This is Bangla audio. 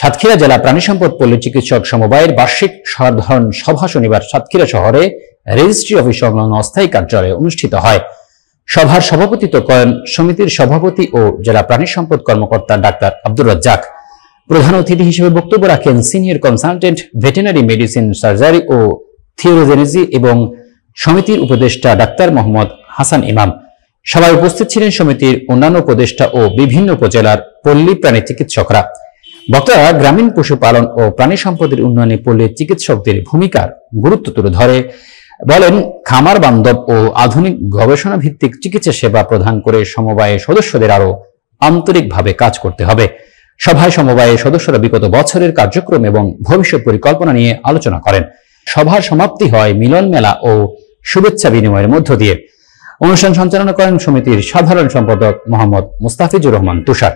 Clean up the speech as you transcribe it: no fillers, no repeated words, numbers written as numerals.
সাতক্ষীরা জেলা প্রাণী সম্পদ পল্লী চিকিৎসক সমবায়ের বার্ষিক সাধারণ সভা শনিবার সাতক্ষীরা শহরে রেজিস্ট্রি অফিস সংলগ্ন অস্থায়ী কার্যালয়ে অনুষ্ঠিত হয়। সভার সভাপতিত্ব করেন সমিতির সভাপতি ও জেলা প্রাণী সম্পদ কর্মকর্তা ডাক্তার আব্দুর রাজ্জাক। প্রধান অতিথি হিসেবে বক্তব্য রাখেন senior consultant veterinary medicine surgery ও থিওরোজেনেজি এবং সমিতির উপদেষ্টা ডাক্তার মোহাম্মদ হাসান ইমাম। সভায় উপস্থিত ছিলেন সমিতির অন্যান্য উপদেষ্টা ও বিভিন্ন উপজেলার পল্লী প্রাণী চিকিৎসকরা। বক্তারা গ্রামীণ পশুপালন ও প্রাণী সম্পদের উন্নয়নে পল্লী চিকিৎসকদের ভূমিকার গুরুত্ব তুলে ধরে বলেন, খামার বান্ধব ও আধুনিক গবেষণা ভিত্তিক চিকিৎসা সেবা প্রদান করে সমবায়ের সদস্যদের আরো আন্তরিকভাবে কাজ করতে হবে। সভায় সমবায়ের সদস্যরা বিগত বছরের কার্যক্রম এবং ভবিষ্যৎ পরিকল্পনা নিয়ে আলোচনা করেন। সভার সমাপ্তি হয় মিলন মেলা ও শুভেচ্ছা বিনিময়ের মধ্য দিয়ে। অনুষ্ঠান সঞ্চালনা করেন সমিতির সাধারণ সম্পাদক মোহাম্মদ মুস্তাফিজুর রহমান তুষার।